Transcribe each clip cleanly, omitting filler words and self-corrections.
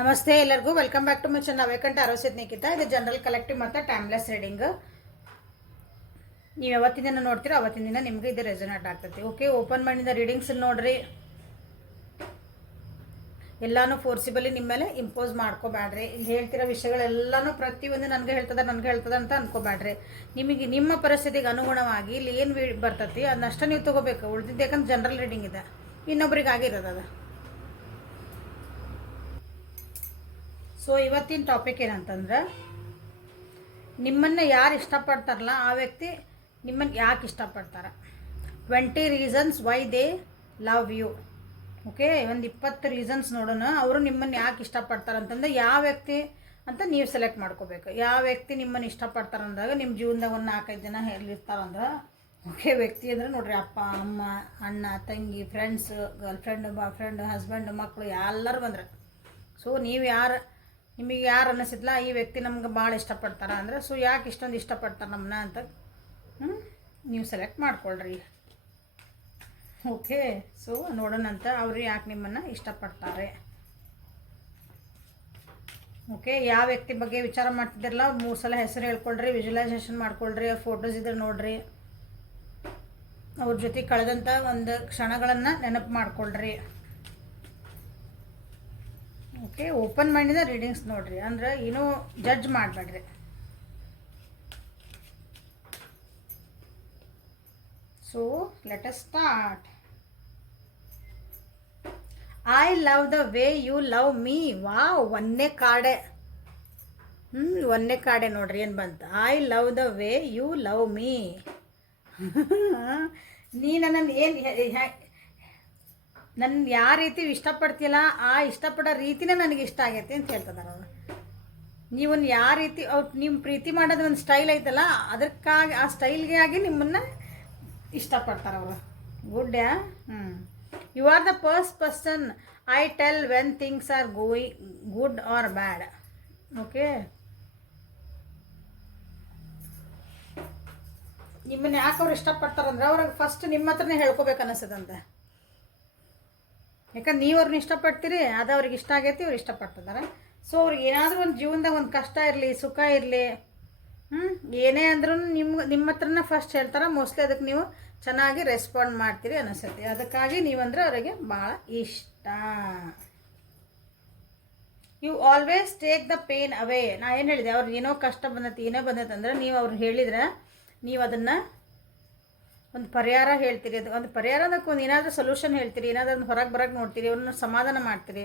ನಮಸ್ತೆ ಎಲ್ಲರಿಗೂ welcome back to my channel ಅವೇಕಂಠ ಅರವಸಿತ್ ನಿಖಿತ. ಇದು ಜನರಲ್ ಕಲೆಕ್ಟಿವ್ ಮತ್ತು ಟೈಮ್ಲೆಸ್ ರೀಡಿಂಗ್. ನೀವು ಯಾವತ್ತಿನ ದಿನ ನೋಡ್ತೀರೋ ಅವತ್ತಿನ ದಿನ ನಿಮಗೆ ಇದು ರೆಸೊನೇಟ್ ಆಗ್ತೈತಿ. ಓಕೆ, ಓಪನ್ ಮೈಂಡಿಂದ ರೀಡಿಂಗ್ಸ್ ನೋಡ್ರಿ. ಎಲ್ಲಾನು ಫೋರ್ಸಿಬಲಿ ನಿಮ್ಮ ಮೇಲೆ ಇಂಪೋಸ್ ಮಾಡ್ಕೋಬೇಡ್ರಿ. ಇಲ್ಲಿ ಹೇಳ್ತಿರೋ ವಿಷಯಗಳೆಲ್ಲನೂ ಪ್ರತಿಯೊಂದು ನನಗೆ ಹೇಳ್ತದ ಅಂತ ಅನ್ಕೋಬೇಡ್ರಿ. ನಿಮಗೆ ನಿಮ್ಮ ಪರಿಸ್ಥಿತಿಗೆ ಅನುಗುಣವಾಗಿ ಇಲ್ಲಿ ಏನು ಬರ್ತೈತಿ ಅದನ್ನಷ್ಟ ನೀವು ತೊಗೋಬೇಕು. ಉಳಿದಿದ್ದು ಯಾಕಂದ್ರೆ ಜನರಲ್ ರೀಡಿಂಗ್ ಇದೆ, ಇನ್ನೊಬ್ರಿಗಾಗಿರೋದು ಅದು. ಸೊ ಇವತ್ತಿನ ಟಾಪಿಕ್ ಏನಂತಂದ್ರೆ, ನಿಮ್ಮನ್ನು ಯಾರು ಇಷ್ಟಪಡ್ತಾರಲ್ಲ ಆ ವ್ಯಕ್ತಿ ನಿಮ್ಮನ್ನು ಯಾಕೆ ಇಷ್ಟಪಡ್ತಾರೆ. 20 reasons why they love you. Okay, ಒಂದು 20 ರೀಸನ್ಸ್ ನೋಡೋಣ. ಅವರು ನಿಮ್ಮನ್ನು ಯಾಕೆ ಇಷ್ಟಪಡ್ತಾರೆ ಅಂತಂದ್ರೆ ಯಾವ ವ್ಯಕ್ತಿ ಅಂತ ನೀವು ಸೆಲೆಕ್ಟ್ ಮಾಡ್ಕೋಬೇಕು. ಯಾವ ವ್ಯಕ್ತಿ ನಿಮ್ಮನ್ನು ಇಷ್ಟಪಡ್ತಾರೆ ಅಂದಾಗ ನಿಮ್ಮ ಜೀವನದಾಗ ಒಂದು 4-5 ಜನ ಹೇಳಿರ್ತಾರಂದ್ರೆ ಓಕೆ, ವ್ಯಕ್ತಿ ಅಂದರೆ ನೋಡ್ರಿ, ಅಪ್ಪ ಅಮ್ಮ ಅಣ್ಣ ತಂಗಿ friends girl friend boy friend husband ಮಕ್ಕಳು ಎಲ್ಲರೂ ಬಂದ್ರೆ. ಸೊ ನೀವು ನಿಮಗೆ ಯಾರು ಅನ್ನಿಸಿದ್ಲ ಈ ವ್ಯಕ್ತಿ ನಮ್ಗೆ ಭಾಳ ಇಷ್ಟಪಡ್ತಾರೆ ಅಂದರೆ, ಸೊ ಯಾಕೆ ಇಷ್ಟೊಂದು ಇಷ್ಟಪಡ್ತಾರೆ ನಮ್ಮನ್ನ ಅಂತ ನೀವು ಸೆಲೆಕ್ಟ್ ಮಾಡ್ಕೊಳ್ರಿ. ಓಕೆ, ಸೊ ನೋಡೋಣಂತ ಅವರು ಯಾಕೆ ನಿಮ್ಮನ್ನು ಇಷ್ಟಪಡ್ತಾರೆ. ಓಕೆ, ಯಾವ ವ್ಯಕ್ತಿ ಬಗ್ಗೆ ವಿಚಾರ ಮಾಡ್ತಿದ್ದಿರಲ್ಲ 3 ಸಲ ಹೆಸರು ಹೇಳ್ಕೊಳ್ರಿ, ವಿಜುವಲೈಸೇಷನ್ ಮಾಡ್ಕೊಳ್ರಿ, ಅವ್ರ ಫೋಟೋಸ್ ಇದ್ರೆ ನೋಡ್ರಿ, ಅವ್ರ ಜೊತೆ ಕಳೆದಂಥ ಒಂದು ಕ್ಷಣಗಳನ್ನು ನೆನಪು ಮಾಡ್ಕೊಳ್ರಿ. ಓಕೆ, ಓಪನ್ ಮೈಂಡಿಂದ ರೀಡಿಂಗ್ಸ್ ನೋಡ್ರಿ, ಅಂದ್ರೆ ಏನೂ ಜಡ್ಜ್ ಮಾಡಬೇಡ್ರಿ. So let us start. I love the way you love me. Wow, ಒಂದನೇ ಕಾರ್ಡೆ. ಒಂದನೇ ಕಾರ್ಡೆ ನೋಡ್ರಿ ಏನು ಬಂತು. I love the way you love me. ನೀ ನನ್ನನ್ನು ನನ್ನ ಯಾವ ರೀತಿ ಇಷ್ಟಪಡ್ತೀಯಲ್ಲ ಆ ಇಷ್ಟಪಡೋ ರೀತಿನೇ ನನಗೆ ಇಷ್ಟ ಆಗೈತಿ ಅಂತ ಹೇಳ್ತಿದ್ದಾರೆ ಅವರು. ನೀವೊಂದು ಯಾವ ರೀತಿ ನಿಮ್ಮ ಪ್ರೀತಿ ಮಾಡೋದು ಒಂದು ಸ್ಟೈಲ್ ಐತಲ್ಲ, ಅದಕ್ಕಾಗಿ ಆ ಸ್ಟೈಲ್ಗೆ ಆಗಿ ನಿಮ್ಮನ್ನು ಇಷ್ಟಪಡ್ತಾರೆ ಅವರು. Good. You are the first person I tell when things are going good or bad. Okay, ನಿಮ್ಮನ್ನು ಯಾಕೆ ಅವ್ರು ಇಷ್ಟಪಡ್ತಾರಂದ್ರೆ ಅವ್ರಿಗೆ ಫಸ್ಟ್ ನಿಮ್ಮ ಹತ್ರನೇ ಹೇಳ್ಕೊಬೇಕು ಅನ್ನಿಸ್ತದಂತೆ. ಯಾಕಂದ್ರೆ ನೀವು ಅವ್ರನ್ನ ಇಷ್ಟಪಡ್ತೀರಿ, ಅದು ಅವ್ರಿಗೆ ಇಷ್ಟ ಆಗೈತಿ, ಅವ್ರು ಇಷ್ಟಪಡ್ತಿದ್ದಾರೆ. ಸೊ ಅವ್ರಿಗೆ ಏನಾದರೂ ಒಂದು ಜೀವನದಾಗ ಒಂದು ಕಷ್ಟ ಇರಲಿ ಸುಖ ಇರಲಿ ಏನೇ ಅಂದ್ರೂ ನಿಮ್ಮ ಹತ್ರನ ಫಸ್ಟ್ ಹೇಳ್ತಾರೆ. ಮೋಸ್ಟ್ಲಿ ಅದಕ್ಕೆ ನೀವು ಚೆನ್ನಾಗಿ ರೆಸ್ಪಾಂಡ್ ಮಾಡ್ತೀರಿ ಅನಿಸುತ್ತೆ. ಅದಕ್ಕಾಗಿ ನೀವಂದ್ರೆ ಅವರಿಗೆ ಭಾಳ ಇಷ್ಟ. You always take the pain away. ನಾ ಏನು ಹೇಳಿದೆ, ಅವ್ರಿಗೆ ಏನೋ ಕಷ್ಟ ಬಂದೈತಿ ಏನೋ ಬಂದೈತೆ ಅಂದ್ರೆ ನೀವು ಅವ್ರು ಹೇಳಿದ್ರೆ ನೀವು ಅದನ್ನು ಒಂದು ಪರಿಹಾರ ಹೇಳ್ತೀರಿ. ಅದು ಒಂದು ಪರಿಹಾರ ಅದಕ್ಕೆ ಒಂದು ಏನಾದರೂ ಸೊಲ್ಯೂಷನ್ ಹೇಳ್ತೀರಿ, ಏನಾದರೂ ಒಂದು ಹೊರಗೆ ಬರೋಕ್ಕೆ ನೋಡ್ತೀರಿ, ಅವ್ರನ್ನ ಸಮಾಧಾನ ಮಾಡ್ತೀರಿ.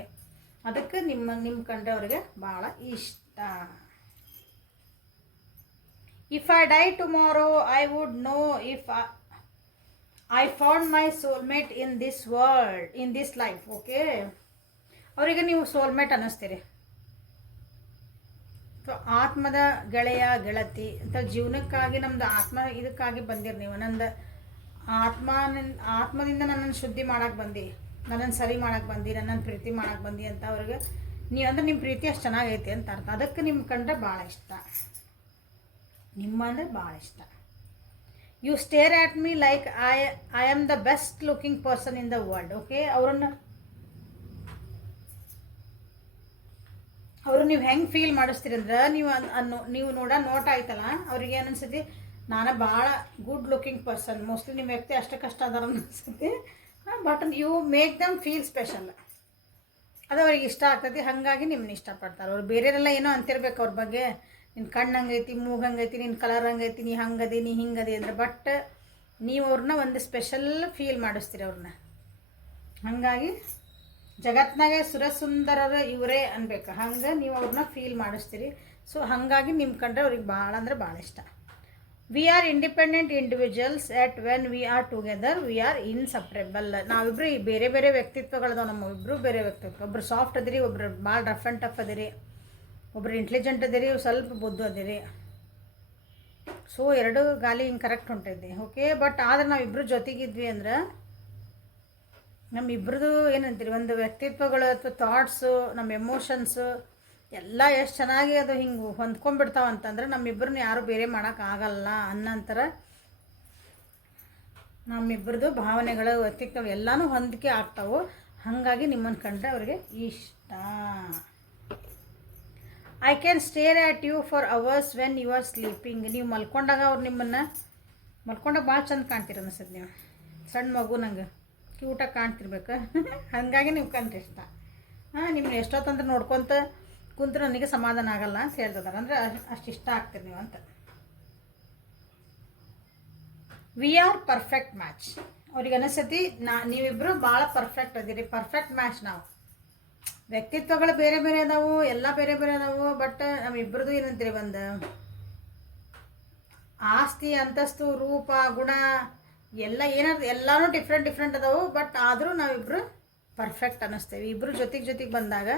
ಅದಕ್ಕೆ ನಿಮ್ಮ ಕಂಡ್ರೆ ಅವ್ರಿಗೆ ಭಾಳ ಇಷ್ಟ. If I dye tomorrow I would no if I found my soulmate in this world in this life. Okay, ಅವರಿಗೆ ನೀವು ಸೋಲ್ಮೇಟ್ ಅನ್ನಿಸ್ತೀರಿ. ಸೊ ಆತ್ಮದ ಗೆಳೆಯ ಗೆಳತಿ ಅಂತ ಜೀವನಕ್ಕಾಗಿ ನಮ್ಮದು ಆತ್ಮ ಇದಕ್ಕಾಗಿ ಬಂದಿರಿ ನೀವು. ನಂದು ಆತ್ಮದಿಂದ ನನ್ನನ್ನು ಶುದ್ಧಿ ಮಾಡೋಕ್ಕೆ ಬಂದು, ನನ್ನನ್ನು ಸರಿ ಮಾಡೋಕ್ಕೆ ಬಂದು, ನನ್ನನ್ನು ಪ್ರೀತಿ ಮಾಡೋಕ್ಕೆ ಬಂದು ಅಂತ ಅವ್ರಿಗೆ ನೀವು ಅಂದ್ರೆ ನಿಮ್ಮ ಪ್ರೀತಿ ಅಷ್ಟು ಚೆನ್ನಾಗೈತಿ ಅಂತ ಅರ್ಥ. ಅದಕ್ಕೆ ನಿಮ್ಮ ಕಂಡ್ರೆ ಭಾಳ ಇಷ್ಟ. ನಿಮ್ಮ ಅಂದರೆ ಭಾಳ ಇಷ್ಟ. You stare at me like I am the best looking person in the world. Okay, ಅವರು ನೀವು ಹೆಂಗೆ ಫೀಲ್ ಮಾಡಿಸ್ತೀರಿ ಅಂದ್ರೆ ನೀವು ನೋಟ ಆಯ್ತಲ್ಲ, ಅವ್ರಿಗೆ ಏನು ಅನ್ಸುತ್ತೆ, ನಾನು ಭಾಳ ಗುಡ್ ಲುಕಿಂಗ್ ಪರ್ಸನ್. ಮೋಸ್ಟ್ಲಿ ನಿಮ್ಮ ವ್ಯಕ್ತಿ ಅಷ್ಟು ಕಷ್ಟ ಅದಾರ ಅನಿಸುತ್ತೆ, but you make them feel special. ಅದು ಅವ್ರಿಗೆ ಇಷ್ಟ ಆಗ್ತದೆ, ಹಾಗಾಗಿ ನಿಮ್ಮನ್ನ ಇಷ್ಟಪಡ್ತಾರೆ ಅವ್ರು. ಬೇರೆಯವರೆಲ್ಲ ಏನೋ ಅಂತಿರ್ಬೇಕು ಅವ್ರ ಬಗ್ಗೆ, ನಿನ್ನ ಕಣ್ಣು ಹಂಗೈತಿ, ಮೂಗು ಹಂಗೈತಿ, ನಿನ್ನ ಕಲರ್ ಹಂಗೈತಿ, ನೀ ಹಂಗದಿ ನೀ ಹಿಂಗದಿ ಅಂದರೆ. ಬಟ್ ನೀವು ಅವ್ರನ್ನ ಒಂದು ಸ್ಪೆಷಲ್ ಫೀಲ್ ಮಾಡಿಸ್ತೀರಿ ಅವ್ರನ್ನ. ಹಾಗಾಗಿ ಜಗತ್ತಿನಾಗೆ ಸುರಸುಂದರರು ಇವರೇ ಅನ್ಬೇಕು, ಹಂಗೆ ನೀವು ಅವ್ರನ್ನ ಫೀಲ್ ಮಾಡಿಸ್ತೀರಿ. ಸೊ ಹಾಗಾಗಿ ನಿಮ್ಮ ಕಂಡ್ರೆ ಅವ್ರಿಗೆ ಭಾಳ ಅಂದರೆ ಭಾಳ ಇಷ್ಟ. We are independent individuals yet when we are together we are inseparable. ನಾವಿಬ್ಬರು ಬೇರೆ ಬೇರೆ ವ್ಯಕ್ತಿತ್ವಗಳದಾವೆ ನಮ್ಮ ಇಬ್ಬರು ಬೇರೆ ವ್ಯಕ್ತಿತ್ವ. ಒಬ್ರು ಸಾಫ್ಟ್ ಅದಿರಿ, ಒಬ್ರು ಭಾಳ ರಫ್ ಆ್ಯಂಡ್ ಟಫ್ ಅದಿರಿ, ಒಬ್ರು ಇಂಟೆಲಿಜೆಂಟ್ ಅದಿರಿ, ಸ್ವಲ್ಪ ಬುದ್ಧು ಅದಿರಿ. ಸೊ ಎರಡು ಗಾಲಿ ಹಿಂಗೆ ಕರೆಕ್ಟ್ ಹೊಂಟಿದ್ದೆ. ಓಕೆ, ಬಟ್ ಆದ್ರೆ ನಾವಿಬ್ಬರು ಜೊತೆಗಿದ್ವಿ ಅಂದ್ರೆ ನಮ್ಮಿಬ್ರದ್ದು ಏನಂತೀರಿ ಒಂದು ವ್ಯಕ್ತಿತ್ವಗಳು ಅಥವಾ ಥಾಟ್ಸು ನಮ್ಮ ಎಮೋಷನ್ಸು ಎಲ್ಲ ಎಷ್ಟು ಚೆನ್ನಾಗಿ ಅದು ಹಿಂಗೆ ಹೊಂದ್ಕೊಂಡ್ಬಿಡ್ತಾವೆ ಅಂತಂದ್ರೆ ನಮ್ಮಿಬ್ಬರನ್ನ ಯಾರು ಬೇರೆ ಮಾಡೋಕ್ಕಾಗಲ್ಲ ಅನ್ನಂತರ ನಮ್ಮಿಬ್ಬರದು ಭಾವನೆಗಳು ವ್ಯಕ್ತಿತ್ವ ಎಲ್ಲನೂ ಹೊಂದಿಕೆ ಆಗ್ತಾವೆ. ಹಾಗಾಗಿ ನಿಮ್ಮನ್ನು ಕಂಡ್ರೆ ಅವರಿಗೆ ಇಷ್ಟ. I can stare at you for hours when you are sleeping. ನೀವು ಮಲ್ಕೊಂಡಾಗ ಅವ್ರು ನಿಮ್ಮನ್ನು ಮಲ್ಕೊಂಡಾಗ ಭಾಳ ಚಂದ ಕಾಣ್ತೀರ ಅನಿಸ್ತದೆ. ನೀವು ಸಣ್ಣ ಮಗು ನಂಗೆ ಕ್ಯೂಟಾಗಿ ಕಾಣ್ತಿರ್ಬೇಕು. ಹಾಗಾಗಿ ನೀವು ಕಂಡ್ರೆ ಇಷ್ಟ. ನಿಮ್ಮನ್ನ ಎಷ್ಟೊತ್ತಂದ್ರೆ ನೋಡ್ಕೊತ ಕುಂತ್ರೆ ನನಗೆ ಸಮಾಧಾನ ಆಗಲ್ಲ ಅಂತ ಹೇಳ್ತಿದ್ದಾರೆ. ಅಂದರೆ ಅಷ್ಟು ಇಷ್ಟ ಆಗ್ತೀರಿ ನೀವು ಅಂತ. We are perfect match. ಅವ್ರಿಗೆ ಅನಿಸ್ತೈತಿ ನೀವಿಬ್ಬರು ಭಾಳ ಪರ್ಫೆಕ್ಟ್ ಅದೀರಿ, ಪರ್ಫೆಕ್ಟ್ ಮ್ಯಾಚ್. ನಾವು ವ್ಯಕ್ತಿತ್ವಗಳು ಬೇರೆ ಬೇರೆ ಅದಾವು, ಎಲ್ಲ ಬೇರೆ ಬೇರೆ ಅದಾವು. ಬಟ್ ನಮ್ಮಿಬ್ಬರದು ಏನಂತೀರಿ, ಒಂದು ಆಸ್ತಿ, ಅಂತಸ್ತು, ರೂಪ, ಗುಣ ಎಲ್ಲ ಎಲ್ಲನೂ ಡಿಫ್ರೆಂಟ್ ಅದಾವು. ಬಟ್ ಆದರೂ ನಾವಿಬ್ಬರು ಪರ್ಫೆಕ್ಟ್ ಅನ್ನಿಸ್ತೇವೆ. ಇಬ್ಬರು ಜೊತೆಗೆ ಬಂದಾಗ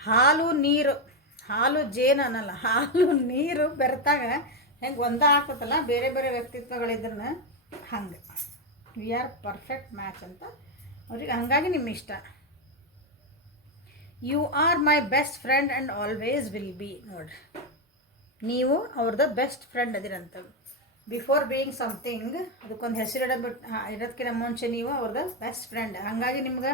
ಹಾಲು ಜೇನು ಅನ್ನಲ್ಲ, ಹಾಲು ನೀರು ಬೆರೆತಾಗ ಹೆಂಗೆ ಒಂದ ಆಗ್ತದಲ್ಲ, ಬೇರೆ ಬೇರೆ ವ್ಯಕ್ತಿತ್ವಗಳಿದ್ರೂ ಹಂಗೆ ವಿ ಆರ್ ಪರ್ಫೆಕ್ಟ್ ಮ್ಯಾಚ್ ಅಂತ ಅವ್ರಿಗೆ. ಹಾಗಾಗಿ ನಿಮ್ಮ ಇಷ್ಟ. You are my best friend and always will be. ನೋಡ್ರಿ, ನೀವು ಅವ್ರದ್ದು ಬೆಸ್ಟ್ ಫ್ರೆಂಡ್ ಅದಿರಂತ. ಬಿಫೋರ್ ಬೀಯಿಂಗ್ ಸಮಥಿಂಗ್ ಅದಕ್ಕೊಂದು ಹೆಸರು ಇರೋದಕ್ಕಿಂತ ಮುಂಚೆ ನೀವು ಅವ್ರದ್ದು ಬೆಸ್ಟ್ ಫ್ರೆಂಡ್. ಹಾಗಾಗಿ ನಿಮ್ಗೆ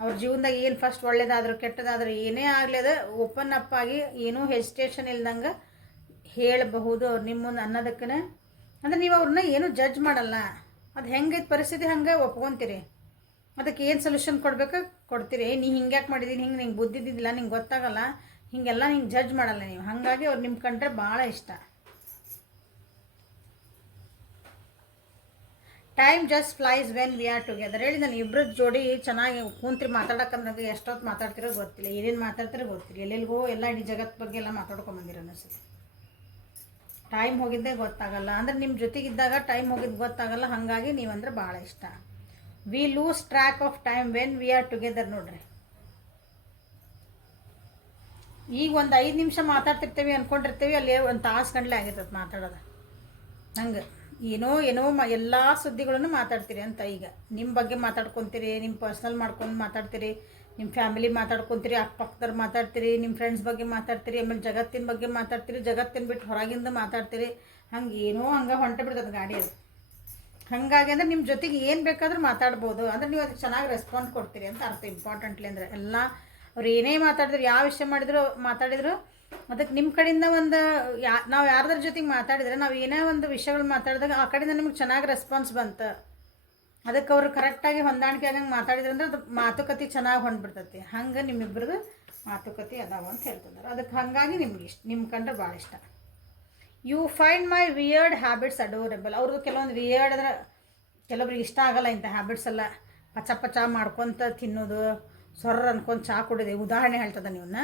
ಅವ್ರ ಜೀವನದಾಗ ಏನು ಫಸ್ಟ್ ಒಳ್ಳೇದಾದರೂ ಕೆಟ್ಟದಾದರೂ ಏನೇ ಆಗಲಿ ಅದು ಓಪನ್ ಅಪ್ ಆಗಿ ಏನೂ ಹೆಸಿಟೇಷನ್ ಇಲ್ದಂಗೆ ಹೇಳಬಹುದು ಅವ್ರು ನಿಮ್ಮ ಮುಂದೆ ಅನ್ನೋದಕ್ಕೇ. ಅಂದರೆ ನೀವು ಅವ್ರನ್ನ ಏನೂ ಜಡ್ಜ್ ಮಾಡಲ್ಲ. ಅದು ಹೆಂಗೈತೆ ಪರಿಸ್ಥಿತಿ ಹಂಗೆ ಒಪ್ಕೊತೀರಿ. ಅದಕ್ಕೆ ಏನು ಸೊಲ್ಯೂಷನ್ ಕೊಡ್ತೀರಿ. ನೀ ಹಿಂಗೆ ಯಾಕೆ ಮಾಡಿದ್ದೀನಿ, ಹಿಂಗೆ ನಿಂಗೆ ಬುದ್ಧಿದ್ದಿಲ್ಲ, ನಿಂಗೆ ಗೊತ್ತಾಗಲ್ಲ, ಹೀಗೆಲ್ಲ ಹಿಂಗೆ ಜಡ್ಜ್ ಮಾಡಲ್ಲ ನೀವು. ಹಾಗಾಗಿ ಅವ್ರು ನಿಮ್ಮ ಕಂಡ್ರೆ ಭಾಳ ಇಷ್ಟ. Time just flies when we are together. ಹೇಳಿ ನಾನು ಇಬ್ಬರು ಜೋಡಿ ಚೆನ್ನಾಗಿ ಕೂತ್ರಿ ಮಾತಾಡೋಕ್ಕಂದ್ರೆ ಎಷ್ಟೊತ್ತು ಮಾತಾಡ್ತಿರೋ ಗೊತ್ತಿಲ್ಲ, ಏನೇನು ಮಾತಾಡ್ತಿರೋ ಗೊತ್ತಿಲ್ಲ, ಎಲ್ಲೆಲ್ಲಿಗೋ ಎಲ್ಲ ಇಡೀ ಜಗತ್ತು ಬಗ್ಗೆ ಎಲ್ಲ ಮಾತಾಡ್ಕೊಂಬಂದಿರೋ ಅನಿಸುತ್ತೆ. ಟೈಮ್ ಹೋಗಿದ್ದೇ ಗೊತ್ತಾಗಲ್ಲ. ಅಂದರೆ ನಿಮ್ಮ ಜೊತೆಗಿದ್ದಾಗ ಟೈಮ್ ಹೋಗಿದ್ದು ಗೊತ್ತಾಗಲ್ಲ. ಹಾಗಾಗಿ ನೀವಂದ್ರೆ ಭಾಳ ಇಷ್ಟ. We lose track of time when we are together. ನೋಡ್ರಿ, ಈಗ ಒಂದು 5 ನಿಮಿಷ ಮಾತಾಡ್ತಿರ್ತೀವಿ ಅಂದ್ಕೊಂಡಿರ್ತೀವಿ, ಅಲ್ಲಿ ಒಂದು ತಾಸು ಗಂಟಲೆ ಆಗಿರ್ತದೆ ಮಾತಾಡೋದು. ಹಂಗೆ ಏನೋ ಎಲ್ಲ ಸುದ್ದಿಗಳನ್ನು ಮಾತಾಡ್ತೀರಿ ಅಂತ. ಈಗ ನಿಮ್ಮ ಬಗ್ಗೆ ಮಾತಾಡ್ಕೊತೀರಿ, ನಿಮ್ಮ ಪರ್ಸ್ನಲ್ ಮಾಡ್ಕೊಂಡು ಮಾತಾಡ್ತೀರಿ, ನಿಮ್ಮ ಫ್ಯಾಮಿಲಿ ಮಾತಾಡ್ಕೊತೀರಿ, ಅಕ್ಕಪಕ್ಕದವ್ರು ಮಾತಾಡ್ತೀರಿ, ನಿಮ್ಮ ಫ್ರೆಂಡ್ಸ್ ಬಗ್ಗೆ ಮಾತಾಡ್ತೀರಿ, ಆಮೇಲೆ ಜಗತ್ತಿನ ಬಗ್ಗೆ ಮಾತಾಡ್ತೀರಿ, ಜಗತ್ತಿನ ಬಿಟ್ಟು ಹೊರಗಿಂದ ಮಾತಾಡ್ತೀರಿ. ಹಂಗೆ ಹಂಗೆ ಹೊಂಟೆ ಬಿಡ್ತದೆ ಗಾಡಿ ಅದು. ಹಾಗಾಗಿ ಅಂದರೆ ನಿಮ್ಮ ಜೊತೆಗೆ ಏನು ಬೇಕಾದರೂ ಮಾತಾಡ್ಬೋದು. ಅಂದರೆ ನೀವು ಅದಕ್ಕೆ ಚೆನ್ನಾಗಿ ರೆಸ್ಪಾನ್ಸ್ ಕೊಡ್ತೀರಿ ಅಂತ ಅರ್ಥ. ಇಂಪಾರ್ಟೆಂಟ್ಲಿ ಅಂದರೆ ಎಲ್ಲ ಅವ್ರು ಏನೇ ಮಾತಾಡಿದ್ರು, ಯಾವ ವಿಷಯ ಮಾತಾಡಿದ್ರು ಅದಕ್ಕೆ ನಿಮ್ಮ ಕಡೆಯಿಂದ ಒಂದು ನಾವು ಯಾರ್ದಾರ ಜೊತೆಗೆ ಮಾತಾಡಿದರೆ, ನಾವು ಏನೇ ಒಂದು ವಿಷಯಗಳು ಮಾತಾಡಿದಾಗ ಆ ಕಡೆಯಿಂದ ನಿಮ್ಗೆ ಚೆನ್ನಾಗಿ ರೆಸ್ಪಾನ್ಸ್ ಬಂತು. ಅದಕ್ಕೆ ಅವರು ಕರೆಕ್ಟಾಗಿ ಹೊಂದಾಣಿಕೆ ಆಗಂಗೆ ಮಾತಾಡಿದ್ರೆ ಅಂದ್ರೆ ಅದು ಮಾತುಕತೆ ಚೆನ್ನಾಗಿ ಹೊಂದ್ಬಿಡ್ತೈತಿ. ಹಂಗೆ ನಿಮ್ಮಿಬ್ಬರದು ಮಾತುಕತೆ ಅದಾವ ಅಂತ ಹೇಳ್ತಿದ್ದಾರೆ. ಅದಕ್ಕೆ ಹಾಗಾಗಿ ನಿಮ್ಗೆ ನಿಮ್ಮ ಕಂಡ್ರೆ ಭಾಳ ಇಷ್ಟ. You find my weird habits adorable. ಅವ್ರದ್ದು ಕೆಲವೊಂದು ವಿಯರ್ಡ್ ಅಂದ್ರೆ ಕೆಲವೊಬ್ರಿಗೆ ಇಷ್ಟ ಆಗಲ್ಲ ಇಂಥ ಹ್ಯಾಬಿಟ್ಸ್ ಎಲ್ಲ. ಪಚ ಮಾಡ್ಕೊತ ತಿನ್ನೋದು, ಸೊರ್ರ ಅನ್ಕೊಂಡು ಚಹಾ ಕುಡಿದೆ, ಉದಾಹರಣೆ ಹೇಳ್ತದೆ ನೀವನ್ನ.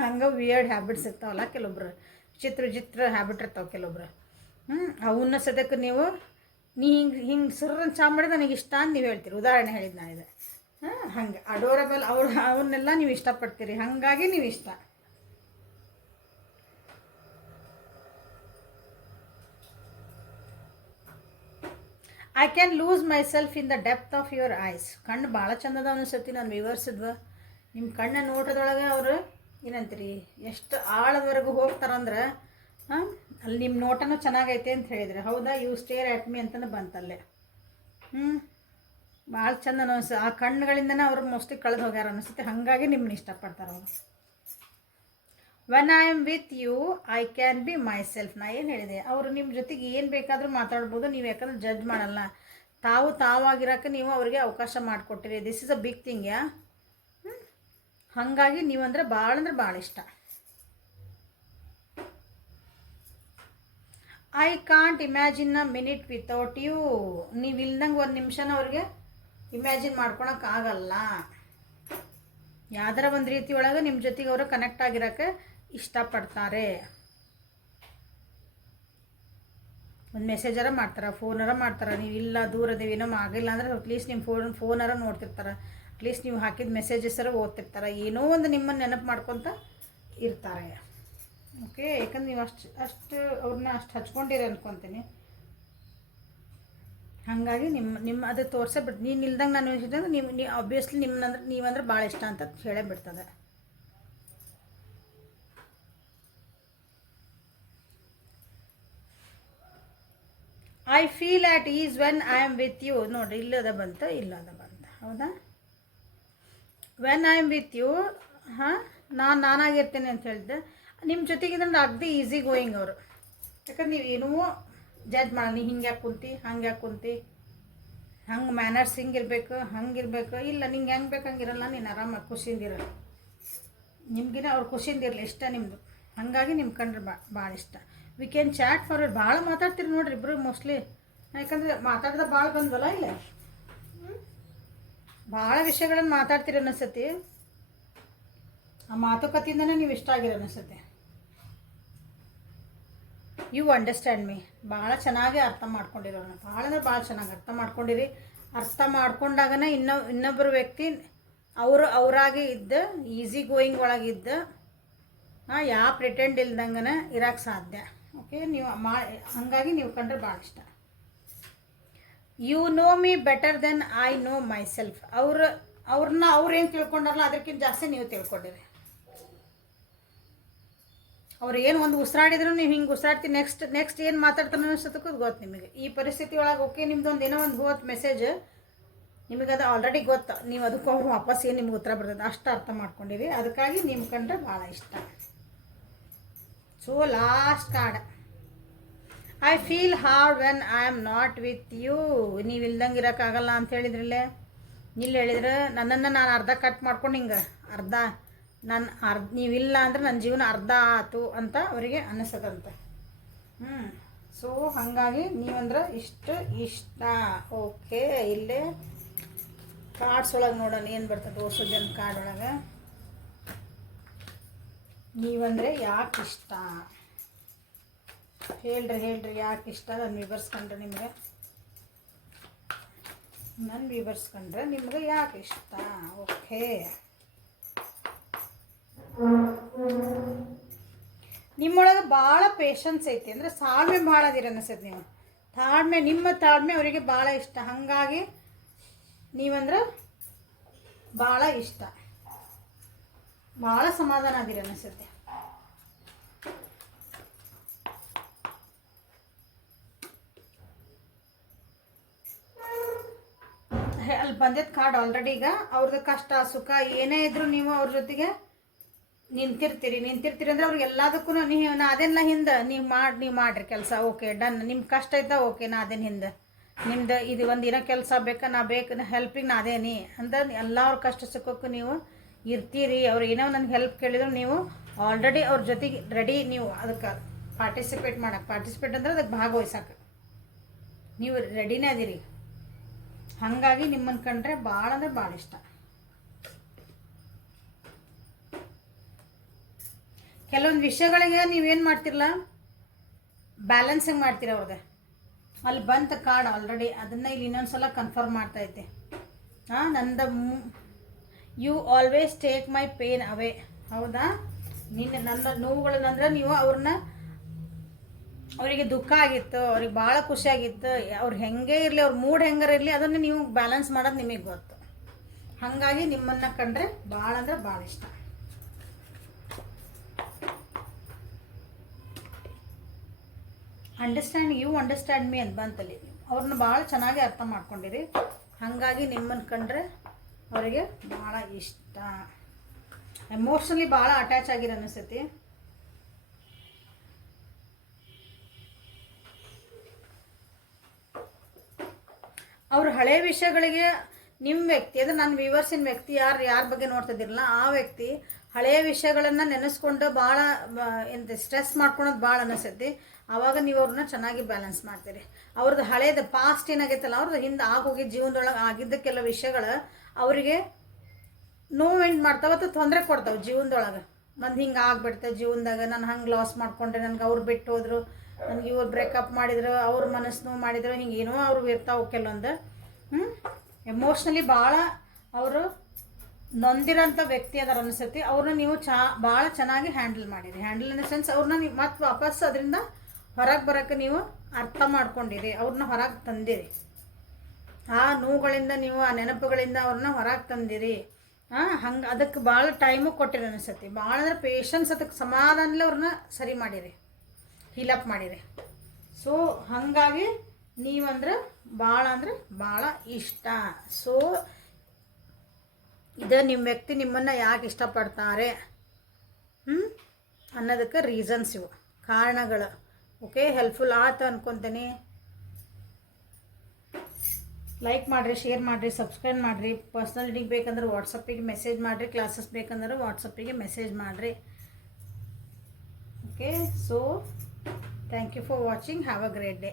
ಹಂಗೆ ವಿಯರ್ಡ್ ಹ್ಯಾಬಿಟ್ಸ್ ಇರ್ತಾವಲ್ಲ ಕೆಲವೊಬ್ರು, ವಿಚಿತ್ರ ಹ್ಯಾಬಿಟ್ ಇರ್ತಾವೆ ಕೆಲವೊಬ್ರು. ಅವನ್ನ ಸದ್ಯಕ್ಕೆ ನೀ ಹಿಂಗೆ ಸರ್ರನ್ನು ಚಹಾ ಮಾಡಿದ್ರೆ ನನಗೆ ಇಷ್ಟ ಅಂತ ನೀವು ಹೇಳ್ತೀರಿ. ಉದಾಹರಣೆ ಹೇಳಿದ್ದು ನಾನಿದೆ. ಹಂಗೆ ಅಡೋರಬಲ್ ಅವನ್ನೆಲ್ಲ ನೀವು ಇಷ್ಟಪಡ್ತೀರಿ. ಹಾಗಾಗಿ ನೀವು ಇಷ್ಟ. I can loose my self in the depth of your eyes. ಕಣ್ಣು ಭಾಳ ಚಂದದ ಅನಿಸ್ತೈತಿ. ನಾನು ವಿವರಿಸಿದ್ವ ನಿಮ್ಮ ಕಣ್ಣ ನೋಟದೊಳಗೆ ಅವರು ಏನಂತೀರಿ ಎಷ್ಟು ಆಳದವರೆಗೂ ಹೋಗ್ತಾರಂದ್ರೆ ಅಲ್ಲಿ ನಿಮ್ಮ ನೋಟನೂ ಚೆನ್ನಾಗೈತೆ ಅಂತ ಹೇಳಿದರೆ. ಹೌದಾ, ಯು ಸ್ಟೇರ್ ಆಟ್ ಮೀ ಅಂತಲೇ ಬಂತಲ್ಲೇ. ಭಾಳ ಚಂದ ಅನಿಸ್ತು. ಆ ಕಣ್ಣುಗಳಿಂದನೇ ಅವ್ರು ಮೋಸ್ಟ್ಲಿ ಕಳೆದು ಹೋಗ್ಯಾರ ಅನಿಸುತ್ತೆ. ಹಾಗಾಗಿ ನಿಮ್ಮನ್ನ ಇಷ್ಟಪಡ್ತಾರೆ ಅವರು. When I am with you I can be myself. ನಾ ಏನು ಹೇಳಿದೆ, ಅವರು ನಿಮ್ಮ ಜೊತೆಗೆ ಏನು ಬೇಕಾದರೂ ಮಾತಾಡ್ಬೋದು. ನೀವು ಯಾಕಂದ್ರೆ ಜಡ್ಜ್ ಮಾಡಲ್ಲ. ತಾವಾಗಿರೋಕ್ಕೆ ನೀವು ಅವರಿಗೆ ಅವಕಾಶ ಮಾಡಿಕೊಟ್ಟಿರಿ. This is a big thing. ಹಾಗಾಗಿ ನೀವಂದ್ರೆ ಭಾಳ ಇಷ್ಟ. I can't imagine a minute without you. ನೀವು ಇಲ್ದಂಗೆ ಒಂದು ನಿಮಿಷನ ಅವ್ರಿಗೆ ಇಮ್ಯಾಜಿನ್ ಮಾಡ್ಕೊಳಕ್ಕಾಗಲ್ಲ. ಯಾವ್ದಾರ ಒಂದು ರೀತಿ ಒಳಗೆ ನಿಮ್ಮ ಜೊತೆಗೆ ಅವರು ಕನೆಕ್ಟ್ ಆಗಿರೋಕ್ಕೆ ಇಷ್ಟಪಡ್ತಾರೆ. ಒಂದು ಮೆಸೇಜರ ಮಾಡ್ತಾರೆ, ಫೋನರ ಮಾಡ್ತಾರೆ. ನೀವು ಇಲ್ಲ ದೂರದೇವಿ ಏನೋ ಆಗಿಲ್ಲ ಅಂದರೆ ಅಟ್ಲೀಸ್ಟ್ ನಿಮ್ಮ ಫೋನರ ನೋಡ್ತಿರ್ತಾರೆ. ಅಟ್ಲೀಸ್ಟ್ ನೀವು ಹಾಕಿದ ಮೆಸೇಜಸ್ಸರ ಓದ್ತಿರ್ತಾರೆ. ಏನೋ ಒಂದು ನಿಮ್ಮನ್ನು ನೆನಪು ಮಾಡ್ಕೊತ ಇರ್ತಾರೆ. ಓಕೆ, ಯಾಕಂದ್ರೆ ನೀವು ಅಷ್ಟು ಅವ್ರನ್ನ ಅಷ್ಟು ಹಚ್ಕೊಂಡಿರಿ ಅನ್ಕೊತೀನಿ. ಹಾಗಾಗಿ ನಿಮ್ಮ ಅದು ತೋರಿಸೇ ಬಿಟ್ಟು ನೀನು ಇಲ್ದಂಗೆ ನಾನು ಹೇಳಿದ್ರೆ ನೀವು ಆಬ್ವಿಯಸ್ಲಿ ನೀವಂದ್ರೆ ಭಾಳ ಇಷ್ಟ ಅಂತ ಹೇಳೇ ಬಿಡ್ತದೆ. I feel at ease when I am with you. ನೋಡಿರಿ, ಇಲ್ಲದ ಬಂತ. ಹೌದಾ, when I am with you ನಾನಾಗಿರ್ತೇನೆ ಅಂತ ಹೇಳಿದೆ. ನಿಮ್ಮ ಜೊತೆಗಿದ್ರೆ ಅಗ್ದಿ ಈಸಿ ಗೋಯಿಂಗ್ ಅವರು. ಯಾಕಂದ್ರೆ ನೀವು ಏನೂ ಜಡ್ಜ್ ಮಾಡಲ್ಲ. ನೀ ಹಿಂಗೆ ಯಾಕೆ ಕುಂತಿ, ಹಂಗೆ ಯಾಕೆ ಕುಂತಿ, ಹಂಗೆ ಮ್ಯಾನರ್ಸ್ ಹಿಂಗಿರ್ಬೇಕು ಹಂಗಿರ್ಬೇಕು, ಇಲ್ಲ ನಿಂಗೆ ಹೆಂಗೆ ಬೇಕು ಹಂಗಿರಲ್ಲ, ನೀನು ಆರಾಮಾಗಿ ಖುಷಿಯಿಂದಿರಲ್ಲ. ನಿಮ್ಗಿನ ಅವ್ರು ಖುಷಿಯಿಂದಿರಲಿ, ಇಷ್ಟ ನಿಮ್ಮದು. ಹಾಗಾಗಿ ನಿಮ್ಮ ಕಂಡ್ರೆ ಭಾಳ ಇಷ್ಟ. We can chat forward. ಭಾಳ ಮಾತಾಡ್ತೀರಿ ನೋಡ್ರಿ ಇಬ್ಬರು ಮೋಸ್ಟ್ಲಿ. ಯಾಕಂದರೆ ಮಾತಾಡ್ದ ಭಾಳ ಬಂದ್ವಲ್ಲ ಇಲ್ಲ, ಭಾಳ ವಿಷಯಗಳನ್ನು ಮಾತಾಡ್ತೀರಿ ಅನ್ನಿಸ್ತತಿ. ಆ ಮಾತುಕತೆಯಿಂದನೇ ನೀವು ಇಷ್ಟ ಆಗಿರೋ ಅನ್ನಿಸ್ತತಿ. You understand me. ಭಾಳ ಚೆನ್ನಾಗಿ ಅರ್ಥ ಮಾಡ್ಕೊಂಡಿರೋಣ. ಭಾಳ ಅಂದ್ರೆ ಭಾಳ ಚೆನ್ನಾಗಿ ಅರ್ಥ ಮಾಡ್ಕೊಂಡಿರಿ. ಅರ್ಥ ಮಾಡ್ಕೊಂಡಾಗನೇ ಇನ್ನೊಬ್ಬರು ವ್ಯಕ್ತಿ ಅವರಾಗಿ ಇದ್ದ ಈಸಿ ಗೋಯಿಂಗ್ ಒಳಗಿದ್ದ ಯಾವ ಪ್ರಿಟೆಂಡ್ ಇಲ್ದಂಗನ ಇರೋಕ್ಕೆ ಸಾಧ್ಯ. ಓಕೆ, ನೀವು ಹಾಗಾಗಿ ನೀವು ಕಂಡ್ರೆ ಭಾಳ ಇಷ್ಟ. You know me better than I know myself. ಅವ್ರು ಏನು ತಿಳ್ಕೊಂಡಾರಲ್ಲ ಅದಕ್ಕಿಂತ ಜಾಸ್ತಿ ನೀವು ತಿಳ್ಕೊಂಡಿರಿ. ಅವ್ರು ಏನು ಒಂದು ಉಸಿರಾಡಿದ್ರು ನೀವು ಹಿಂಗೆ ಉಸಿರಾಡ್ತಿ, ನೆಕ್ಸ್ಟ್ ಏನು ಮಾತಾಡ್ತಾನೆ ಅನ್ನಿಸೋದಕ್ಕೂ ಗೊತ್ತು ನಿಮಗೆ. ಈ ಪರಿಸ್ಥಿತಿ ಒಳಗೆ ಓಕೆ, ನಿಮ್ದು ಒಂದು ಏನೋ ಒಂದು ಹೋದ ಮೆಸೇಜ್ ನಿಮಗೆ ಅದು ಆಲ್ರೆಡಿ ಗೊತ್ತು. ನೀವು ಅದಕ್ಕೂ ಅವ್ರು ವಾಪಸ್ ಏನು ನಿಮ್ಗೆ ಉತ್ತರ ಬರ್ತದೆ ಅಷ್ಟು ಅರ್ಥ ಮಾಡ್ಕೊಂಡಿರಿ. ಅದಕ್ಕಾಗಿ ನಿಮ್ಮ ಕಂಡ್ರೆ ಭಾಳ ಇಷ್ಟ. So last card, I feel hard when I am not with you. ನೀವು ಇಲ್ದಂಗೆ ಇರೋಕ್ಕಾಗಲ್ಲ ಅಂತ ಹೇಳಿದ್ರಲ್ಲೇ, ಇಲ್ಲಿ ಹೇಳಿದ್ರೆ ನನ್ನನ್ನು ನಾನು ಅರ್ಧ ಕಟ್ ಮಾಡ್ಕೊಂಡು ಹಿಂಗೆ ನೀವಿಲ್ಲ ಅಂದರೆ ನನ್ನ ಜೀವನ ಅರ್ಧ ಆಯ್ತು ಅಂತ ಅವರಿಗೆ ಅನ್ನಿಸದಂತೆ. ಸೊ ಹಾಗಾಗಿ ನೀವಂದ್ರೆ ಇಷ್ಟ. ಓಕೆ, ಇಲ್ಲೇ ಕಾರ್ಡ್ಸ್ ಒಳಗೆ ನೋಡೋಣ ಏನು ಬರ್ತದೆ. ಓಸೋಜನ್ ಕಾರ್ಡ್ ಒಳಗೆ ನೀವಂದರೆ ಯಾಕೆ ಇಷ್ಟ ಹೇಳ್ರಿ ಯಾಕೆ ಇಷ್ಟ. ನಾನು ವಿವರಿಸ್ಕೊಂಡ್ರೆ ನಿಮಗೆ ಯಾಕೆ ಇಷ್ಟ. ಓಕೆ, ನಿಮ್ಮೊಳಗೆ ಭಾಳ ಪೇಷನ್ಸ್ ಐತಿ, ಅಂದರೆ ತಾಳ್ಮೆ ಭಾಳ ಅದಿರ ಅನಿಸ್ತದೆ. ನೀವು ನಿಮ್ಮ ತಾಳ್ಮೆ ಅವರಿಗೆ ಭಾಳ ಇಷ್ಟ. ಹಾಗಾಗಿ ನೀವಂದ್ರೆ ಭಾಳ ಇಷ್ಟ, ಭಾಳ ಸಮಾಧಾನ ಅದಿರ ಅನಿಸುತ್ತೆ. ಅಲ್ಲಿ ಬಂದಿದ್ದ ಕಾರ್ಡ್ ಆಲ್ರೆಡಿ. ಈಗ ಅವ್ರದ್ದು ಕಷ್ಟ ಸುಖ ಏನೇ ಇದ್ರೂ ನೀವು ಅವ್ರ ಜೊತೆಗೆ ನಿಂತಿರ್ತೀರಿ ಅಂದ್ರೆ ಅವ್ರಿಗೆ ಎಲ್ಲದಕ್ಕೂ ನೀವು ಅದೆಲ್ಲ ಹಿಂದೆ ನೀವು ಮಾಡಿರಿ ಕೆಲಸ. Okay done. ನಿಮ್ಮ ಕಷ್ಟ ಐತಾ ಓಕೆ, ನಾ ಅದೇನು ಹಿಂದೆ ನಿಮ್ದು ಇದು ಒಂದು ಏನೋ ಕೆಲಸ ಬೇಕಾ ನಾ ಹೆಲ್ಪಿಗೆ ನಾ ಅದೇನಿ ಅಂತ ಎಲ್ಲ ಅವ್ರ ಕಷ್ಟ ಸುಖಕ್ಕೂ ನೀವು ಇರ್ತೀರಿ. ಅವ್ರು ಏನೋ ನನಗೆ ಹೆಲ್ಪ್ ಕೇಳಿದ್ರು ನೀವು ಆಲ್ರೆಡಿ ಅವ್ರ ಜೊತೆಗೆ ರೆಡಿ. ನೀವು ಅದಕ್ಕೆ ಪಾರ್ಟಿಸಿಪೇಟ್ ಅಂದ್ರೆ ಅದಕ್ಕೆ ಭಾಗವಹಿಸಕ್ಕೆ ನೀವು ರೆಡಿನೇ ಅದೀರಿ. ಹಾಗಾಗಿ ನಿಮ್ಮನ್ನು ಕಂಡ್ರೆ ಭಾಳ ಅಂದ್ರೆ ಭಾಳ ಇಷ್ಟ. ಕೆಲವೊಂದು ವಿಷಯಗಳಿಗೆ ನೀವೇನು ಮಾಡ್ತಿರಲ್ಲ, ಬ್ಯಾಲೆನ್ಸಿಂಗ್ ಮಾಡ್ತೀರ ಅವ್ರಿಗೆ. ಅಲ್ಲಿ ಬಂತ ಕಾರ್ಡ್ ಆಲ್ರೆಡಿ, ಅದನ್ನು ಇಲ್ಲಿ ಇನ್ನೊಂದು ಸಲ ಕನ್ಫರ್ಮ್ ಮಾಡ್ತೈತೆ. You always take my pain away. ಹೌದಾ, ನನ್ನ ನೋವುಗಳನ್ನಂದ್ರೆ ನೀವು ಅವರಿಗೆ ದುಃಖ ಆಗಿತ್ತು, ಅವ್ರಿಗೆ ಭಾಳ ಖುಷಿಯಾಗಿತ್ತು, ಅವ್ರು ಹೆಂಗೆ ಇರಲಿ, ಅವ್ರ ಮೂಡ್ ಹೆಂಗಾರ ಇರಲಿ, ಅದನ್ನು ನೀವು ಬ್ಯಾಲೆನ್ಸ್ ಮಾಡೋದು ನಿಮಗೆ ಗೊತ್ತು. ಹಾಗಾಗಿ ನಿಮ್ಮನ್ನು ಕಂಡ್ರೆ ಭಾಳ ಅಂದ್ರೆ ಭಾಳ ಇಷ್ಟ. ಯು ಅಂಡರ್ಸ್ಟ್ಯಾಂಡ್ ಮೀ ಅಂತ ಬಂತಲ್ಲಿ. ಅವ್ರನ್ನ ಭಾಳ ಚೆನ್ನಾಗಿ ಅರ್ಥ ಮಾಡ್ಕೊಂಡಿರಿ. ಹಾಗಾಗಿ ನಿಮ್ಮನ್ನು ಕಂಡ್ರೆ ಅವರಿಗೆ ಭಾಳ ಇಷ್ಟ. ಎಮೋಷ್ನಲಿ ಭಾಳ ಅಟ್ಯಾಚ್ ಆಗಿರೋ ಅನಿಸ್ತೈತಿ. ಅವ್ರ ಹಳೆ ವಿಷಯಗಳಿಗೆ ನಿಮ್ಮ ವ್ಯಕ್ತಿ, ಅಂದರೆ ನನ್ನ ವ್ಯೂವರ್ಸಿನ ವ್ಯಕ್ತಿ ಯಾರ ಬಗ್ಗೆ ನೋಡ್ತಿದ್ದಿರಲ್ಲ ಆ ವ್ಯಕ್ತಿ ಹಳೆಯ ವಿಷಯಗಳನ್ನು ನೆನೆಸ್ಕೊಂಡು ಭಾಳ ಸ್ಟ್ರೆಸ್ ಮಾಡ್ಕೊಳೋದು ಭಾಳ ಅನಿಸ್ತೈತಿ. ಆವಾಗ ನೀವು ಅವ್ರನ್ನ ಚೆನ್ನಾಗಿ ಬ್ಯಾಲೆನ್ಸ್ ಮಾಡ್ತೀರಿ. ಅವ್ರದ್ದು ಹಳೇದು ಪಾಸ್ಟ್ ಏನಾಗೈತಲ್ಲ, ಅವ್ರದ್ದು ಹಿಂದೆ ಆಗೋಗಿ ಜೀವನದೊಳಗೆ ಆಗಿದ್ದ ಕೆಲವು ವಿಷಯಗಳು ಅವರಿಗೆ ನೋವೆಂಟ್ ಮಾಡ್ತಾವೆ ಅಥವಾ ತೊಂದರೆ ಕೊಡ್ತಾವೆ ಜೀವನದೊಳಗೆ. ನಂದು ಹಿಂಗೆ ಆಗಿಬಿಡ್ತೆ ಜೀವನದಾಗ, ನಾನು ಹಂಗೆ ಲಾಸ್ ಮಾಡಿಕೊಂಡ್ರೆ, ನನಗೆ ಅವ್ರು ಬಿಟ್ಟು ಹೋದ್ರು, ನನಗೆ ಇವ್ರು ಬ್ರೇಕಪ್ ಮಾಡಿದ್ರು, ಅವ್ರ ಮನಸ್ಸು ನೋವು ಮಾಡಿದ್ರು, ಹಿಂಗೆ ಏನೋ ಅವ್ರು ಇರ್ತಾವೆ ಕೆಲವೊಂದು. ಎಮೋಷ್ನಲಿ ಭಾಳ ಅವರು ನೊಂದಿರೋಂಥ ವ್ಯಕ್ತಿ ಅದಾರ ಅನಿಸ್ತೈತಿ. ಅವ್ರನ್ನ ನೀವು ಭಾಳ ಚೆನ್ನಾಗಿ ಹ್ಯಾಂಡಲ್ ಮಾಡಿರಿ. ಹ್ಯಾಂಡಲ್ ಇನ್ ದ ಸೆನ್ಸ್ ಅವ್ರನ್ನ ನೀವು ಮತ್ತೆ ವಾಪಸ್ ಅದರಿಂದ ಹೊರಗೆ ಬರೋಕ್ಕೆ ನೀವು ಅರ್ಥ ಮಾಡ್ಕೊಂಡಿರಿ, ಅವ್ರನ್ನ ಹೊರಗೆ ತಂದಿರಿ. ಆ ನೋವುಗಳಿಂದ ನೀವು ಆ ನೆನಪುಗಳಿಂದ ಅವ್ರನ್ನ ಹೊರಗೆ ತಂದಿರಿ. ಹಂಗೆ ಅದಕ್ಕೆ ಭಾಳ ಟೈಮು ಕೊಟ್ಟಿರಿ ಅನಿಸ್ತೈತಿ. ಭಾಳ ಅಂದ್ರೆ ಪೇಷನ್ಸ್, ಅದಕ್ಕೆ ಸಮಾಧಾನಲೇ ಅವ್ರನ್ನ ಸರಿ ಮಾಡಿರಿ, ಹೀಲಪ್ ಮಾಡಿರಿ. ಸೊ ಹಾಗಾಗಿ ನೀವಂದ್ರೆ ಭಾಳ ಇಷ್ಟ. ಸೊ ಇದು ನಿಮ್ಮ ವ್ಯಕ್ತಿ ನಿಮ್ಮನ್ನು ಯಾಕೆ ಇಷ್ಟಪಡ್ತಾರೆ ಅನ್ನೋದಕ್ಕೆ ರೀಸನ್ಸ್ ಇವು, ಕಾರಣಗಳು. ಓಕೆ, ಹೆಲ್ಪ್ಫುಲ್ ಆಯ್ತು ಅನ್ಕೊತೀನಿ. ಲೈಕ್ ಮಾಡಿರಿ, ಶೇರ್ ಮಾಡಿರಿ, ಸಬ್ಸ್ಕ್ರೈಬ್ ಮಾಡಿರಿ. ಪರ್ಸ್ನಲ್ ರೀಡಿಂಗ್ ಬೇಕಂದ್ರೆ ವಾಟ್ಸಪ್ಪಿಗೆ ಮೆಸೇಜ್ ಮಾಡಿರಿ, ಕ್ಲಾಸಸ್ ಬೇಕಂದ್ರೆ ವಾಟ್ಸಪ್ಪಿಗೆ ಮೆಸೇಜ್ ಮಾಡಿರಿ. Okay, so thank you for watching. Have a great day.